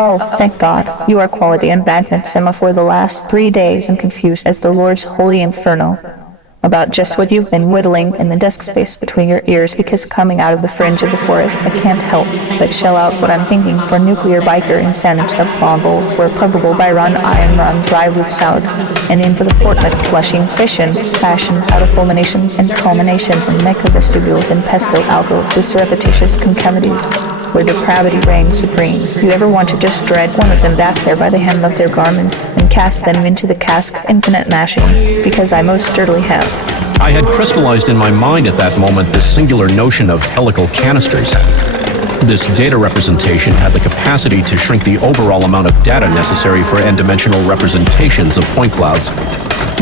Oh, thank God. You are quality embankment semaphore the last 3 days and confused as the Lord's holy inferno about just what you've been whittling in the desk space between your ears, because coming out of the fringe of the forest, I can't help but shell out what I'm thinking for nuclear biker in Sanum Stub Plomble, where probable by run iron run dry root south, and in for the fortnight of flushing, fission, passion, out of fulminations and culminations and mecha vestibules and pesto alcoves with surreptitious concavities, where depravity reigns supreme. You ever want to just drag one of them back there by the hem of their garments and cast them into the cask of infinite mashing? Because I most sturdily have. I had crystallized in my mind at that moment this singular notion of helical canisters. This data representation had the capacity to shrink the overall amount of data necessary for n-dimensional representations of point clouds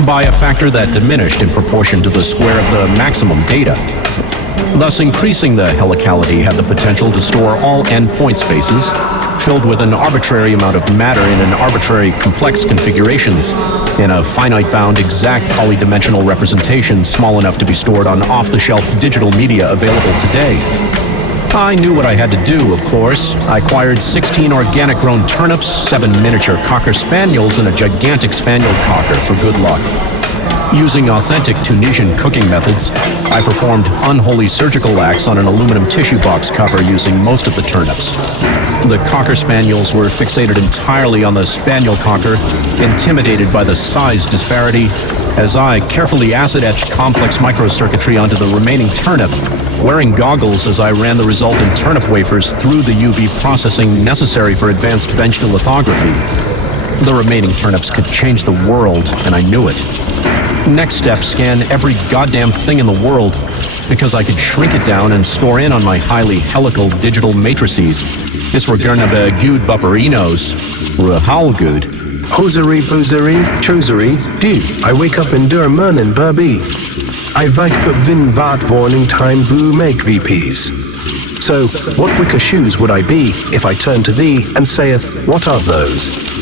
by a factor that diminished in proportion to the square of the maximum data. Thus, increasing the helicality had the potential to store all n-point spaces filled with an arbitrary amount of matter in an arbitrary complex configurations in a finite-bound exact polydimensional representation small enough to be stored on off-the-shelf digital media available today. I knew what I had to do, of course. I acquired 16 organic-grown turnips, 7 miniature cocker spaniels, and a gigantic spaniel cocker for good luck. Using authentic Tunisian cooking methods, I performed unholy surgical acts on an aluminum tissue box cover using most of the turnips. The cocker spaniels were fixated entirely on the spaniel cocker, intimidated by the size disparity, as I carefully acid-etched complex microcircuitry onto the remaining turnip, wearing goggles as I ran the resultant turnip wafers through the UV processing necessary for advanced bench lithography. The remaining turnips could change the world, and I knew it. Next step, scan every goddamn thing in the world, because I could shrink it down and store in on my highly helical digital matrices. Disregardnable good bupperinos, rahal good. Hosiery, bosery, chosery, du. I wake up in der Murnen Burby. I wake up vin wat warning time vu make VPs. So, what wicker shoes would I be if I turned to thee and saith, what are those?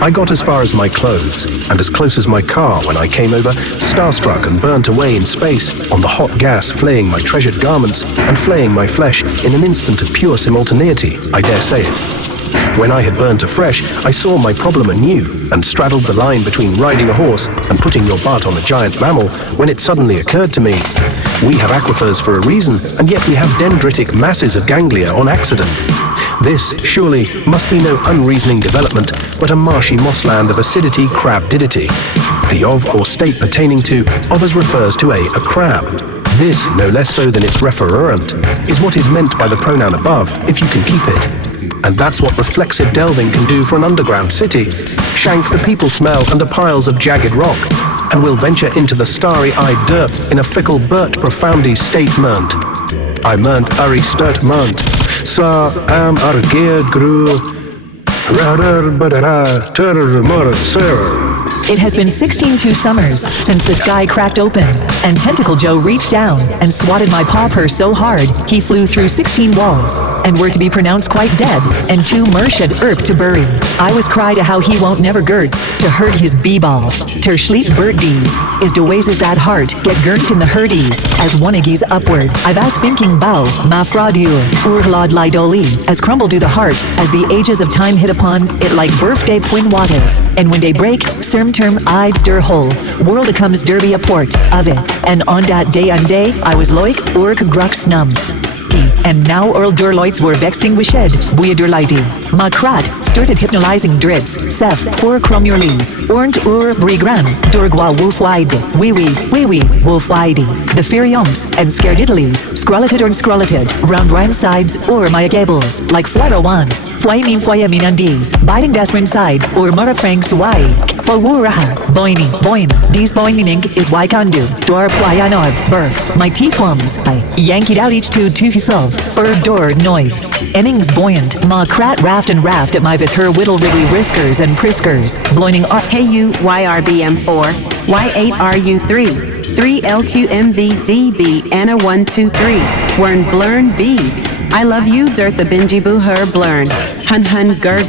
I got as far as my clothes, and as close as my car when I came over, starstruck and burnt away in space, on the hot gas flaying my treasured garments and flaying my flesh in an instant of pure simultaneity, I dare say it. When I had burnt afresh, I saw my problem anew, and straddled the line between riding a horse and putting your butt on a giant mammal, when it suddenly occurred to me, we have aquifers for a reason, and yet we have dendritic masses of ganglia on accident. This, surely, must be no unreasoning development, but a marshy mossland of acidity crabdidity. The of or state pertaining to of as refers to a crab. This, no less so than its refererant, is what is meant by the pronoun above, if you can keep it. And that's what reflexive delving can do for an underground city. Shank the people smell under piles of jagged rock, and will venture into the starry-eyed dirt in a fickle burt profoundly state-murnt. I murnt uri sturt murnt. Sa am argeer gru rarer badara terror mur sir. It has been 16 summers since the sky cracked open, and Tentacle Joe reached down and swatted my paw purse so hard he flew through 16 walls, and were to be pronounced quite dead, and 2 Mershad erp to bury. I was cry to how he won't never gerts to hurt his b-ball. Ter schleep burt dies, is de ways is that heart get gert in the herdies, as onegies upward. I've asked thinking bow, ma fraudure, urlod lidoli, as crumble do the heart, as the ages of time hit upon it like birthday twin waters, and when they break, serm term Ides der hole, world comes derby a port of it, and on that day I was loik urk gruk snum. And now Earl Durloits were extinguished, buia durlighty. Ma krat, started hypnolizing drits, sef, for cromurlees, ornt brigran, durgwa wolfwide, wee wolfwide. The feriums, and scaredidleys, scrolleted or scrolleted, round rhyme sides, or my gables, like flora wands, foyemin undies, biting desperate side, or marafang suai, for wuraha, boin, these boining is waikandu, door playanov, birth, my teeth worms, I yanked out each to himself, fur door noive, ennings buoyant, ma crat raft and raft at my with her whittle wriggly riskers and priskers, bloining Hey you, YRBM4, Y8RU3, 3LQMVDB, Anna 123, Wern Blurn B. I love you, dirt the bingy boo her blurn, hun gur,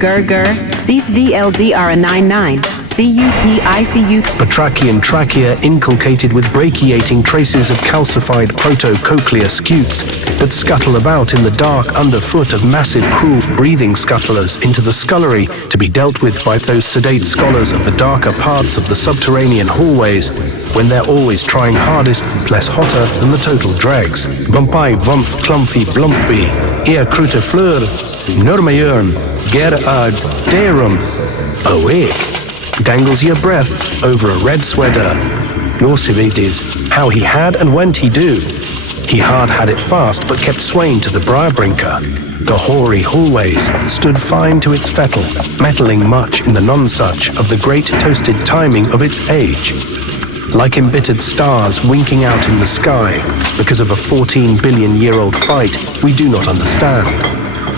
these VLD are a 99, CUPICU. Batrachian trachea inculcated with brachiating traces of calcified proto-cochlear scutes that scuttle about in the dark underfoot of massive cruel breathing scuttlers into the scullery to be dealt with by those sedate scholars of the darker parts of the subterranean hallways when they're always trying hardest, less hotter than the total dregs. Vampai vamp clumpy blumpy, ear cruter fleur, normayern, ger ad derum, awake. Dangles your breath over a red sweater. Yorcivides, how he had and went he do. He hard had it fast, but kept swain to the briar brinker. The hoary hallways stood fine to its fettle, metalling much in the nonsuch of the great toasted timing of its age. Like embittered stars winking out in the sky because of a 14 billion-year-old fight we do not understand.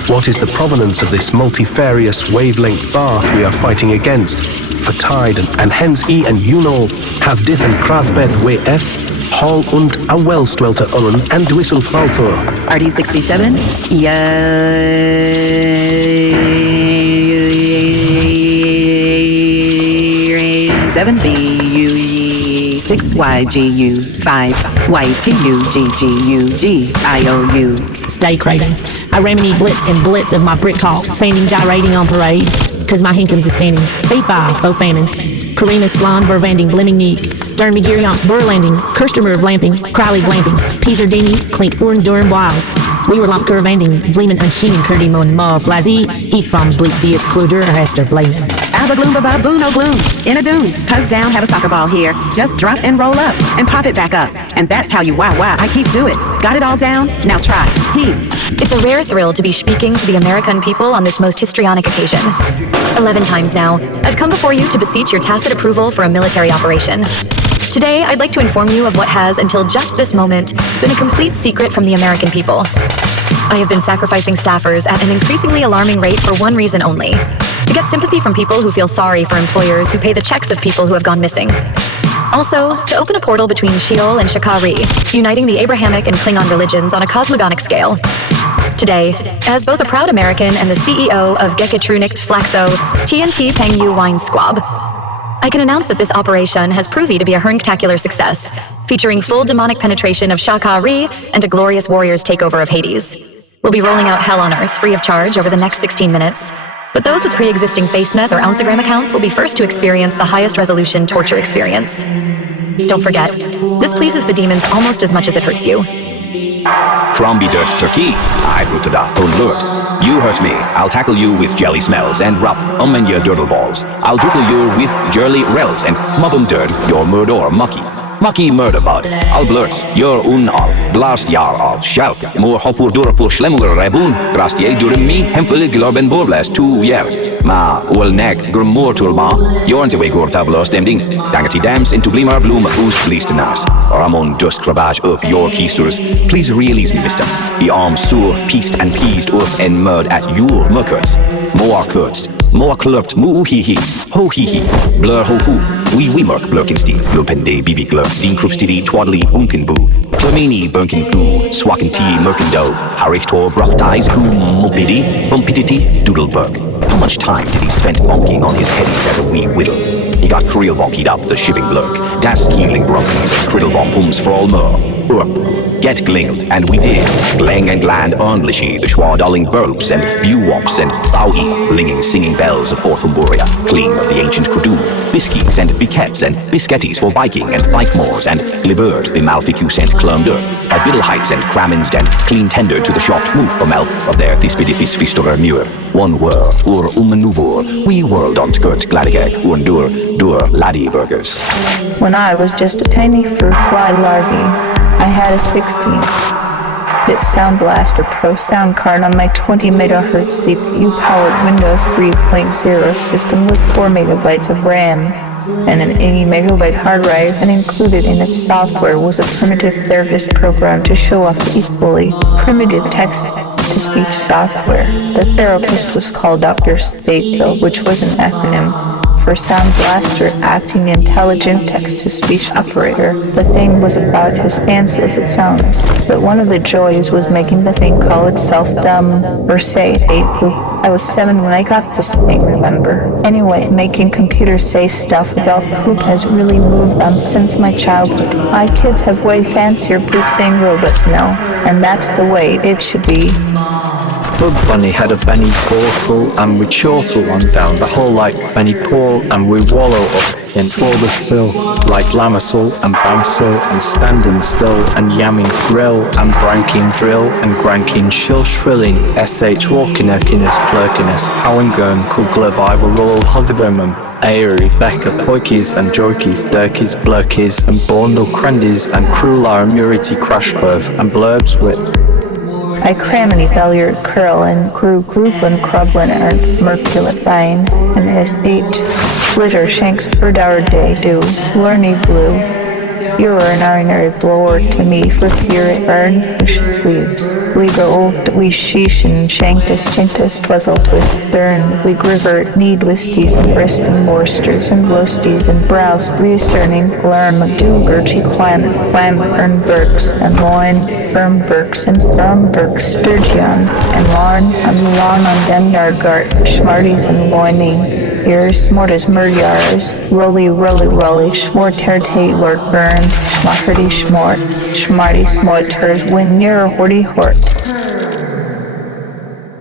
What is the provenance of this multifarious wavelength bath we are fighting against? For tide and hence e and unol have dith and krathbeth we eth, hall und a wellsdwelter urn and whistle faltor. RD67? Seven BUE 6YGU 5 YTUGGUGIOU. Stay craving. I remedy blitz and blitz of my brick talk, fanning gyrating on parade, cause my hinkums is standing. Fee-fi, faux famine. Karima slan vervanding blimming neek. Dern me geariomps burlanding, Kirstermer of lamping, Crowley glamping, Peaser dini, clink urn durn boils. We were lamp curvanding, vleemen unsheen curdy mon ma flazy, ifam bleak dias cluder hester blaming. Alba gloom ba boo no gloom. In a dune. Cuz down, have a soccer ball here. Just drop and roll up and pop it back up. And that's how you wow. I keep do it. Got it all down? Now try. He. It's a rare thrill to be speaking to the American people on this most histrionic occasion. 11 times now, I've come before you to beseech your tacit approval for a military operation. Today, I'd like to inform you of what has, until just this moment, been a complete secret from the American people. I have been sacrificing staffers at an increasingly alarming rate for one reason only: to get sympathy from people who feel sorry for employers who pay the checks of people who have gone missing. Also, to open a portal between Sheol and Shakari, uniting the Abrahamic and Klingon religions on a cosmogonic scale. Today, as both a proud American and the CEO of Gekatrunikт Flaxo, TNT Pengyu Wine Squab, I can announce that this operation has proved to be a hernctacular success, featuring full demonic penetration of Shakari and a glorious warrior's takeover of Hades. We'll be rolling out hell on Earth free of charge over the next 16 minutes. But those with pre-existing FaceNet or Ounceagram accounts will be first to experience the highest resolution torture experience. Don't forget, this pleases the demons almost as much as it hurts you. From Dirt Turkey, I rooted up on Lord. You hurt me, I'll tackle you with jelly smells and rub in your doodle balls. I'll drickle you with jurly rels and mubbum dirt your murder mucky. Mucky murder bud. I'll blurt your al blast jar al sharp. More hopur durapur schlemmer rebun. Grastie durum me hempel glorben borbles 2 year. Ma ul neck grumor tulma. Jorn's away gur tablos demding. Dangety dams into blimmer bloom oost pleased nas. Ramon dust crabage up your keysters. Please release me, mister. The arm sur pieced and peased up and mud at your murkurts. More kurtst. More klurpt moo hee hee. Ho hee hee. Blur ho hoo. We merk blurkenstee. Lupende bibi glur. Dien krupstidi twaddly unkenboo. Klamini bunkenku. Swakenti merkendo. Harichtor brachtais goo mumpidi. Bumpidity doodleberg. How much time did he spend bonking on his headies as a wee whittle? He got creel bonkied up the shiving blurk. Das healing brokens and criddle bompums for all mer. Get glinged, and we did. Glang and gland onlishy, the schwadolling burps and bewwops and bowie, linging singing bells of Forthumburia, clean of the ancient Kudum, biskies and biquettes and biscetties for biking and bikemores and gliberd, the malficus and clunder, by biddle heights and crammins and clean tender to the shaft move for mouth of their thispidifis fistorer muir. One whir, maneuver, we whirled on gurt gladigag, dur laddie burgers. When I was just a tiny fruit fly larvae, I had a 16-bit Sound Blaster Pro sound card on my 20 MHz CPU-powered Windows 3.0 system with 4 MB of RAM and an 80 MB hard drive, and included in its software was a primitive therapist program to show off the equally primitive text-to-speech software. The therapist was called Dr. Spatzel, which was an acronym for Sound Blaster acting intelligent text-to-speech operator. The thing was about as fancy as it sounds, but one of the joys was making the thing call itself dumb, or say it ate poop. I was 7 when I got this thing, remember? Anyway, making computers say stuff about poop has really moved on since my childhood. My kids have way fancier poop-saying robots now, and that's the way it should be. Bug Bunny had a Benny portal, and we chortle on down the hole like Benny Paul, and we wallow up in all the sill like Lamisol and Bangsil, and standing still and yamming grill and branking drill and granking shill shrilling sh walkiness plurkiness Howengun Kugler Vival Hodibomum Aerie, Becca, Poikies and Joikies, Durkies, Blurkies and Borndle Crendies and Crular Murity Crashperv and Blurbs Wit. I craminy Belliard Curl and Crew Groupland Crublin and Merculate Vine and S8 Glitter Shanks for Dour Day Do Lurny Blue. You're an ordinary blower to me for fear it burn ocean leaves. We grow old, we sheesh and shanktus puzzled with stern. We river need wisties and brist and morsters and blosties and brows reascerning learn do gurchy clan earn burks and loin firm burks and firm burks sturgeon and lawn on den yard gart schmarties and loining. Ears, smortas murdyars, rolly, schmorterte, lord burned, schmaherty schmort, schmarty smorters, win near horty hort.